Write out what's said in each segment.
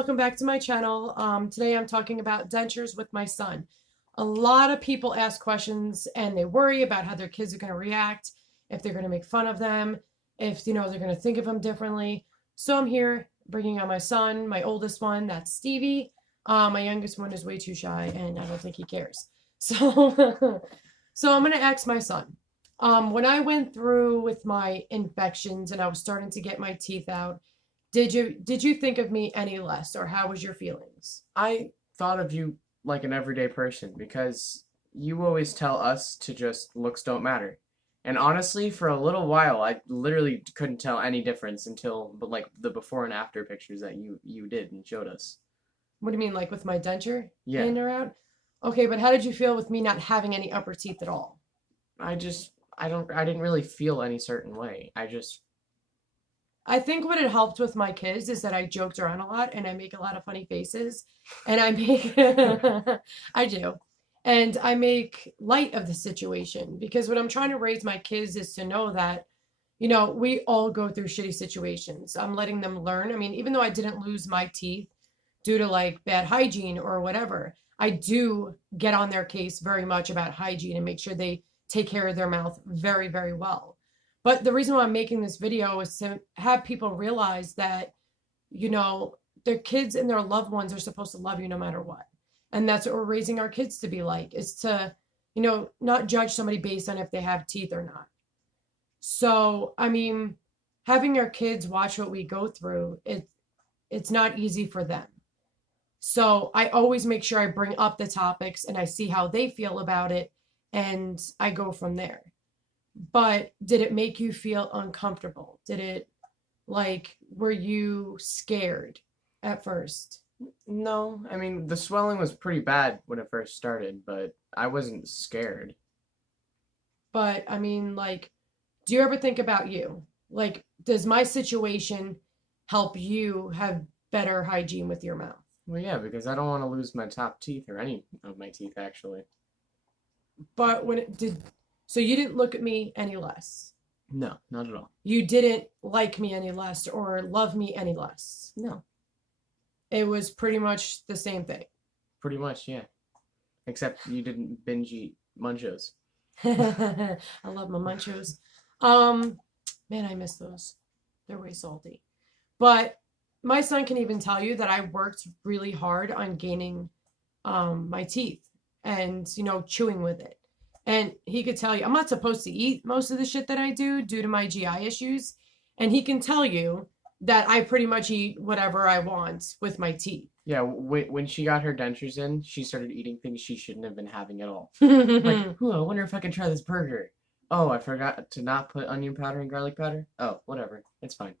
welcome back to my channel. Today I'm talking about dentures with my son. A lot of people ask questions and they worry about how their kids are going to react, if they're going to make fun of them, if they're going to think of them differently. So I'm here bringing on my son, my oldest one, that's Stevie. My youngest one is way too shy and I don't think he cares. So, so I'm going to ask my son. When I went through with my infections and I was starting to get my teeth out, did you think of me any less, or how was your feelings? I thought of you like an everyday person because you always tell us to just looks don't matter. And honestly, for a little while, I literally couldn't tell any difference until like the before and after pictures that you did and showed us. What do you mean, like with my denture Yeah, in or out? Okay, but how did you feel with me not having any upper teeth at all? I didn't really feel any certain way. I think what it helped with my kids is that I joked around a lot and I make a lot of funny faces and I make I do. And I make light of the situation because what I'm trying to raise my kids is to know that we all go through shitty situations. I'm letting them learn. I mean, even though I didn't lose my teeth due to like bad hygiene or whatever, I do get on their case very much about hygiene and make sure they take care of their mouth very, very well. But the reason why I'm making this video is to have people realize that, you know, their kids and their loved ones are supposed to love you no matter what. And that's what we're raising our kids to be like, is to, not judge somebody based on if they have teeth or not. So, I mean, having our kids watch what we go through, it's not easy for them. So I always make sure I bring up the topics and I see how they feel about it and I go from there. But did it make you feel uncomfortable? Were you scared at first? no. I mean, the swelling was pretty bad when it first started, but I wasn't scared. But I mean, do you ever think about you? Like, does my situation help you have better hygiene with your mouth? Well, yeah, because I don't want to lose my top teeth or any of my teeth actually. But so you didn't look at me any less. No, not at all. You didn't like me any less or love me any less. No, It was pretty much the same thing. pretty much, yeah. Except you didn't binge eat Munchos. I love my munchos. Um, Man, I miss those. They're way salty. But my son can even tell you that I worked really hard on gaining my teeth and, chewing with it. And he could tell you, I'm not supposed to eat most of the shit that I do due to my GI issues. And he can tell you that I pretty much eat whatever I want with my teeth. Yeah, when she got her dentures in, she started eating things she shouldn't have been having at all. Like, ooh, I wonder if I can try this burger. Oh, I forgot to not put onion powder and garlic powder. Oh, whatever. It's fine.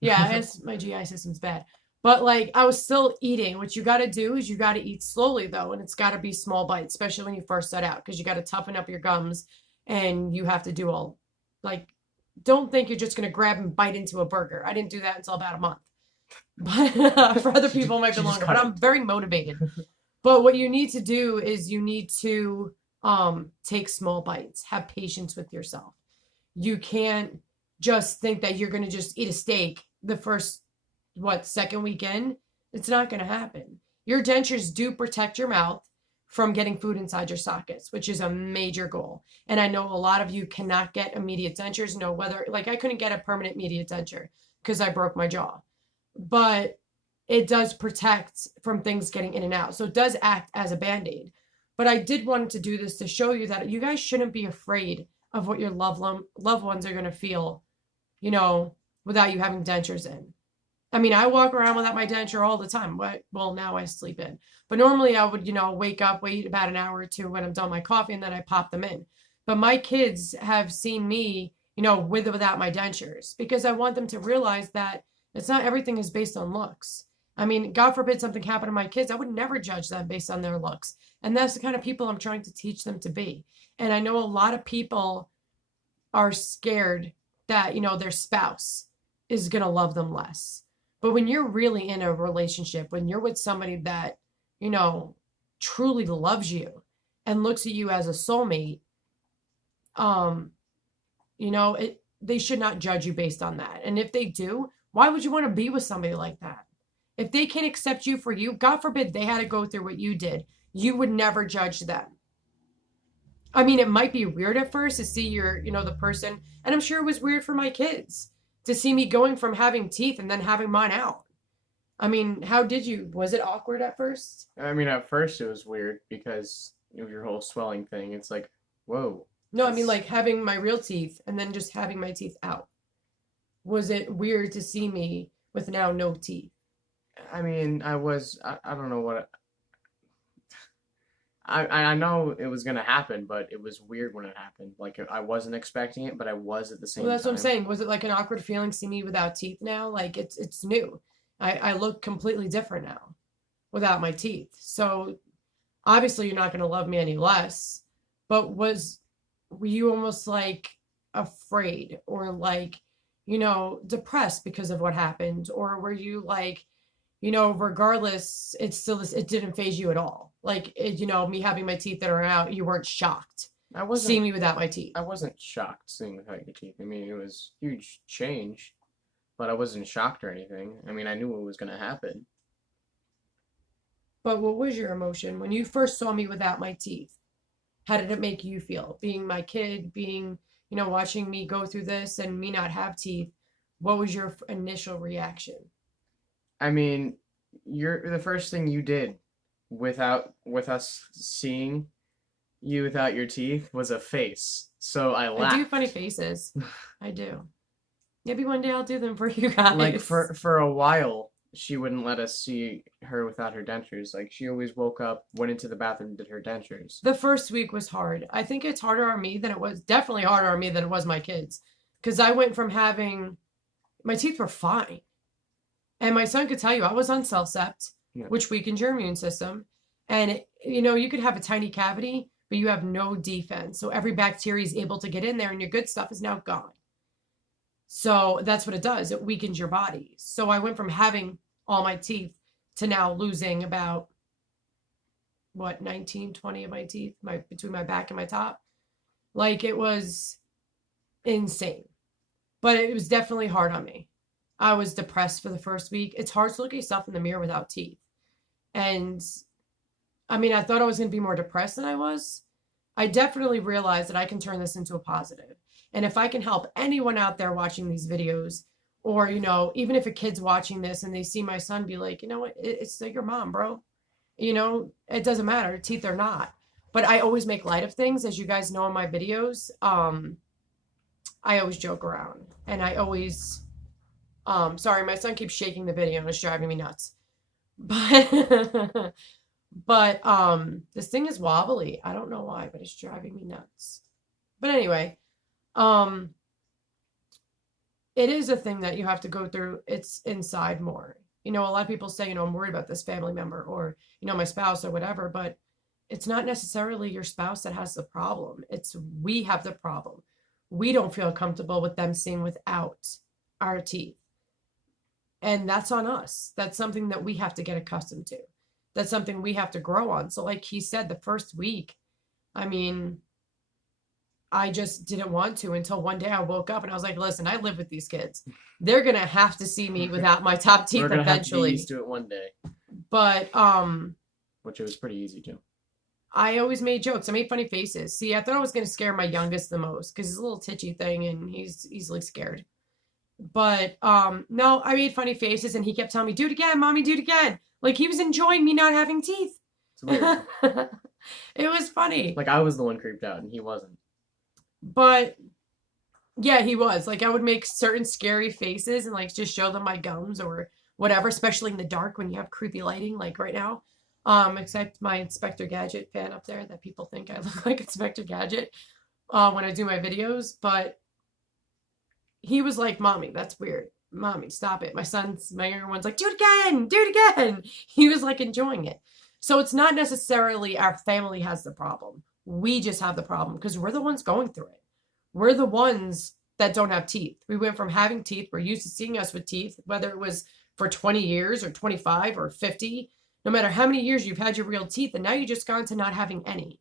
Yeah, my GI system's bad. But I was still eating. What you got to do is you got to eat slowly though, and it's got to be small bites, especially when you first start out, because you got to toughen up your gums, and you have to do all like. Don't think you're just gonna grab and bite into a burger. I didn't do that until about a month, but for other people it might be longer. But I'm very motivated. But what you need to do is you need to take small bites. Have patience with yourself. You can't just think that you're gonna just eat a steak the first second weekend. It's not going to happen. Your dentures do protect your mouth from getting food inside your sockets, which is a major goal. And I know a lot of you cannot get immediate dentures. Whether I couldn't get a permanent immediate denture because I broke my jaw, but it does protect from things getting in and out. So it does act as a band-aid. But I did want to do this to show you that you guys shouldn't be afraid of what your loved ones are going to feel, without you having dentures in. I mean, I walk around without my denture all the time. Well, now I sleep in. But normally I would, wake up, wait about an hour or two when I'm done my coffee, and then I pop them in. But my kids have seen me, with or without my dentures, because I want them to realize that it's not everything is based on looks. I mean, God forbid something happened to my kids, I would never judge them based on their looks. And that's the kind of people I'm trying to teach them to be. And I know a lot of people are scared that, their spouse is going to love them less. But when you're really in a relationship, when you're with somebody that, truly loves you and looks at you as a soulmate, they should not judge you based on that. And if they do, why would you want to be with somebody like that? If they can accept you for you, God forbid they had to go through what you did, you would never judge them. I mean, it might be weird at first to see the person, and I'm sure it was weird for my kids to see me going from having teeth and then having mine out. I mean, was it awkward at first? I mean, at first it was weird because of your whole swelling thing. It's like, whoa. No, I mean, like having my real teeth and then just having my teeth out. Was it weird to see me with now no teeth? I mean, I don't know what. I know it was gonna happen, but it was weird when it happened. Like I wasn't expecting it, but I was at the same Well, that's time. what I'm saying. Was it like an awkward feeling to see me without teeth now? Like it's new. I look completely different now without my teeth. So obviously you're not going to love me any less. But were you almost like afraid or like, depressed because of what happened? Or were you like, regardless, it didn't phase you at all. Like, me having my teeth that are out, you weren't shocked seeing me without my teeth. I wasn't shocked seeing without your teeth. I mean, it was a huge change, but I wasn't shocked or anything. I mean, I knew what was going to happen. But what was your emotion when you first saw me without my teeth? How did it make you feel? Being my kid, watching me go through this and me not have teeth, what was your initial reaction? I mean, the first thing you did with us seeing you without your teeth was a face. So I laughed. I do funny faces. I do. Maybe one day I'll do them for you guys. Like for a while, she wouldn't let us see her without her dentures. Like she always woke up, went into the bathroom, did her dentures. The first week was hard. I think it's harder on me than it was, definitely harder on me than it was my kids. Because I went from my teeth were fine. And my son could tell you I was on Celcept, which weakens your immune system. And, you could have a tiny cavity, but you have no defense. So every bacteria is able to get in there and your good stuff is now gone. So that's what it does. It weakens your body. So I went from having all my teeth to now losing about, 19, 20 of my teeth between my back and my top. Like it was insane. But it was definitely hard on me. I was depressed for the first week. It's hard to look at yourself in the mirror without teeth. And I mean, I thought I was going to be more depressed than I was. I definitely realized that I can turn this into a positive. And if I can help anyone out there watching these videos, or, even if a kid's watching this and they see my son be like, you know what, it's like your mom, bro. It doesn't matter, teeth or not. But I always make light of things, as you guys know in my videos. I always joke around. And I always, sorry, my son keeps shaking the video and it's driving me nuts. But, this thing is wobbly. I don't know why, but it's driving me nuts. But anyway, it is a thing that you have to go through. It's inside more. A lot of people say, I'm worried about this family member or, my spouse or whatever, but it's not necessarily your spouse that has the problem. It's we have the problem. We don't feel comfortable with them seeing without our teeth. And that's on us. That's something that we have to get accustomed to. That's something we have to grow on. So like he said, the first week, I mean, I just didn't want to until one day I woke up and I was like, listen, I live with these kids. They're going to have to see me without my top teeth eventually. Have to get used to it one day. But, which it was pretty easy to. I always made jokes. I made funny faces. See, I thought I was going to scare my youngest the most because he's a little titchy thing and he's easily scared. But, no, I made funny faces and he kept telling me, do it again, mommy, do it again. Like he was enjoying me not having teeth. It's weird. It was funny. Like I was the one creeped out and he wasn't. But yeah, he was. Like I would make certain scary faces and like just show them my gums or whatever, especially in the dark when you have creepy lighting like right now. Except my Inspector Gadget fan up there that people think I look like Inspector Gadget when I do my videos. But he was like, mommy, that's weird. Mommy, stop it. My younger one's like, do it again, do it again. He was like enjoying it. So it's not necessarily our family has the problem. We just have the problem because we're the ones going through it. We're the ones that don't have teeth. We went from having teeth. We're used to seeing us with teeth, whether it was for 20 years or 25 or 50, no matter how many years you've had your real teeth. And now you just gone to not having any.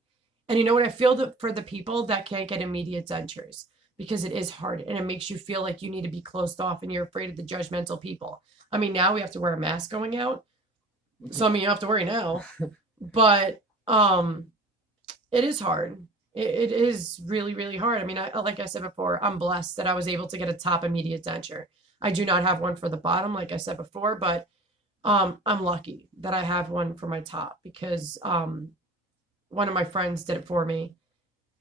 And you know what? I feel for the people that can't get immediate dentures because it is hard and it makes you feel like you need to be closed off and you're afraid of the judgmental people. I mean, now we have to wear a mask going out. So I mean, you don't have to worry now. But it is hard. It is really, really hard. I mean, like I said before, I'm blessed that I was able to get a top immediate denture. I do not have one for the bottom, like I said before, but I'm lucky that I have one for my top because one of my friends did it for me.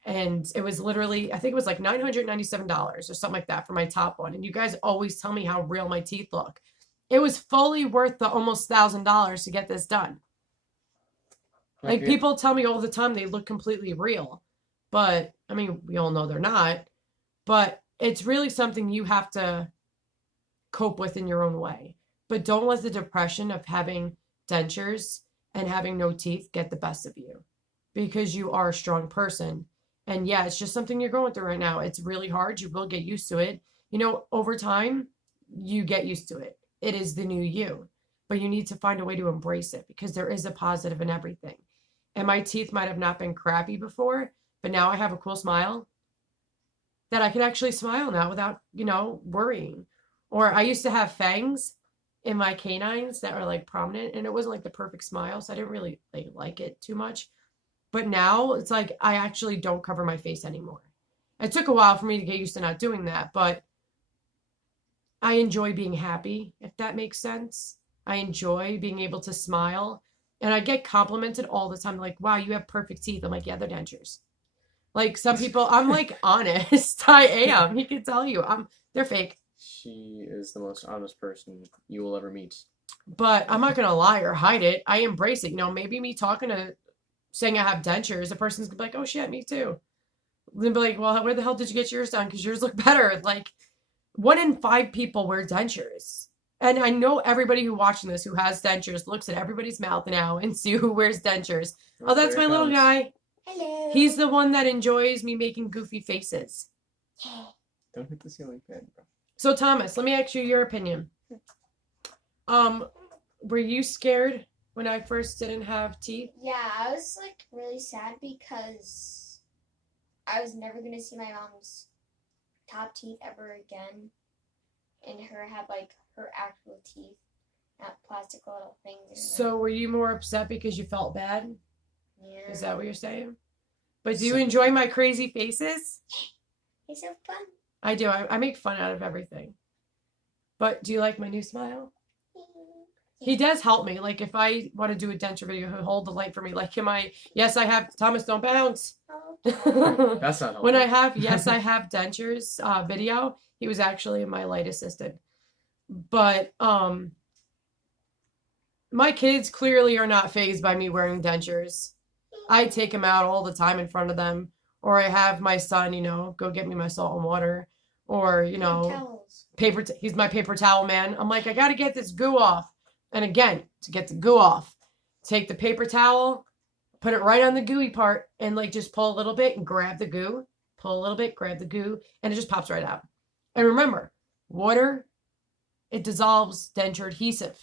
And it was literally, I think it was like $997 or something like that for my top one. And you guys always tell me how real my teeth look. It was fully worth the almost $1,000 to get this done. Like people tell me all the time they look completely real. But I mean, we all know they're not. But it's really something you have to cope with in your own way. But don't let the depression of having dentures and having no teeth get the best of you because you are a strong person. And yeah, it's just something you're going through right now. It's really hard. You will get used to it. You know, over time, you get used to it. It is the new you. But you need to find a way to embrace it because there is a positive in everything. And my teeth might have not been crappy before, but now I have a cool smile that I can actually smile now without, worrying. Or I used to have fangs in my canines that are like prominent and it wasn't like the perfect smile. So I didn't really like it too much. But now it's like I actually don't cover my face anymore. It took a while for me to get used to not doing that, but I enjoy being happy, if that makes sense. I enjoy being able to smile. And I get complimented all the time, like, wow, you have perfect teeth. I'm like, yeah, they're dentures. Like some people, I'm like honest. I am. He can tell you. They're fake. She is the most honest person you will ever meet. But I'm not gonna lie or hide it. I embrace it. Maybe me saying I have dentures, the person's gonna be like, oh shit, me too. Then be like, well, where the hell did you get yours done? Because yours look better. Like 1 in 5 people wear dentures. And I know everybody who watching this who has dentures looks at everybody's mouth now and see who wears dentures. Oh, that's my little guy. Hello. He's the one that enjoys me making goofy faces. Don't hit the ceiling fan, bro. So Thomas, let me ask you your opinion. Were you scared when I first didn't have teeth? Yeah, I was like really sad because I was never gonna see my mom's top teeth ever again, and her had like her actual teeth, not plastic little things. So were you more upset because you felt bad? Yeah. Is that what you're saying? But do you enjoy my crazy faces? It's so fun. I do. I make fun out of everything. But do you like my new smile? He does help me. Like if I want to do a denture video, he'll hold the light for me. Like yes, I have, Thomas, don't bounce. Oh. That's not helpful. When I have dentures video, he was actually my light assistant. But my kids clearly are not fazed by me wearing dentures. I take them out all the time in front of them. Or I have my son, go get me my salt and water. Or, Towels. he's my paper towel man. I'm like, I got to get this goo off. And again, to get the goo off, take the paper towel, put it right on the gooey part, and just pull a little bit and grab the goo. Pull a little bit, grab the goo, and it just pops right out. And remember, water, it dissolves denture adhesive.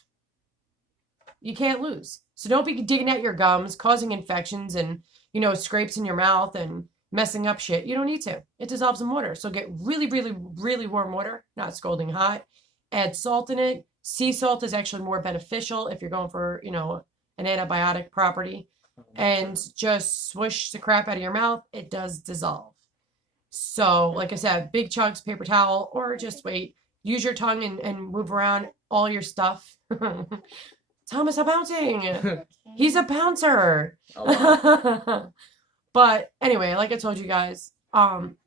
You can't lose. So don't be digging at your gums, causing infections and, scrapes in your mouth and messing up shit. You don't need to. It dissolves in water. So get really, really, really warm water, not scalding hot. Add salt in it. Sea salt is actually more beneficial if you're going for, an antibiotic property. And just swish the crap out of your mouth. It does dissolve. So, like I said, big chunks, paper towel, or just wait. Use your tongue and move around all your stuff. Thomas, I'm bouncing. Okay. He's a bouncer. But anyway, like I told you guys,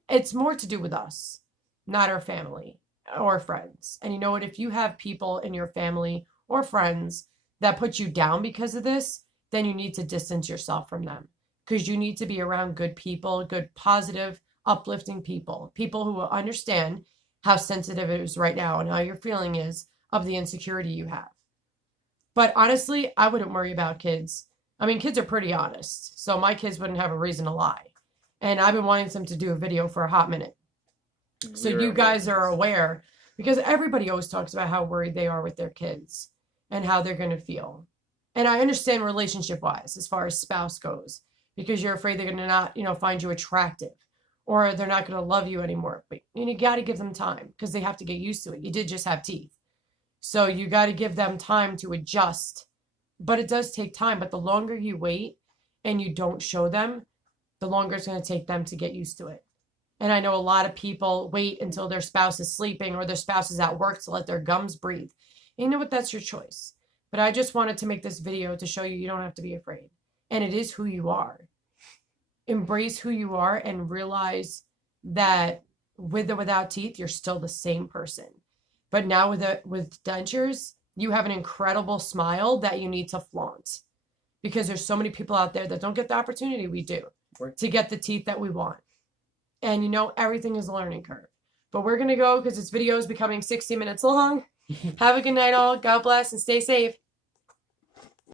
it's more to do with us, not our family or friends. And you know what? If you have people in your family or friends that put you down because of this, then you need to distance yourself from them because you need to be around good people, good, positive, uplifting people who will understand how sensitive it is right now and how your feeling is of the insecurity you have. But honestly, I wouldn't worry about kids. I mean, kids are pretty honest, so my kids wouldn't have a reason to lie. And I've been wanting them to do a video for a hot minute. So you guys are aware, because everybody always talks about how worried they are with their kids and how they're going to feel. And I understand relationship-wise, as far as spouse goes, because you're afraid they're going to not, find you attractive, or they're not going to love you anymore. But you got to give them time because they have to get used to it. You did just have teeth. So you got to give them time to adjust. But it does take time. But the longer you wait and you don't show them, the longer it's going to take them to get used to it. And I know a lot of people wait until their spouse is sleeping or their spouse is at work to let their gums breathe. And you know what? That's your choice. But I just wanted to make this video to show you you don't have to be afraid. And it is who you are. Embrace who you are and realize that with or without teeth, you're still the same person. But now with dentures, you have an incredible smile that you need to flaunt. Because there's so many people out there that don't get the opportunity we do to get the teeth that we want. And you know, everything is a learning curve. But we're going to go because this video is becoming 60 minutes long. Have a good night all. God bless and stay safe.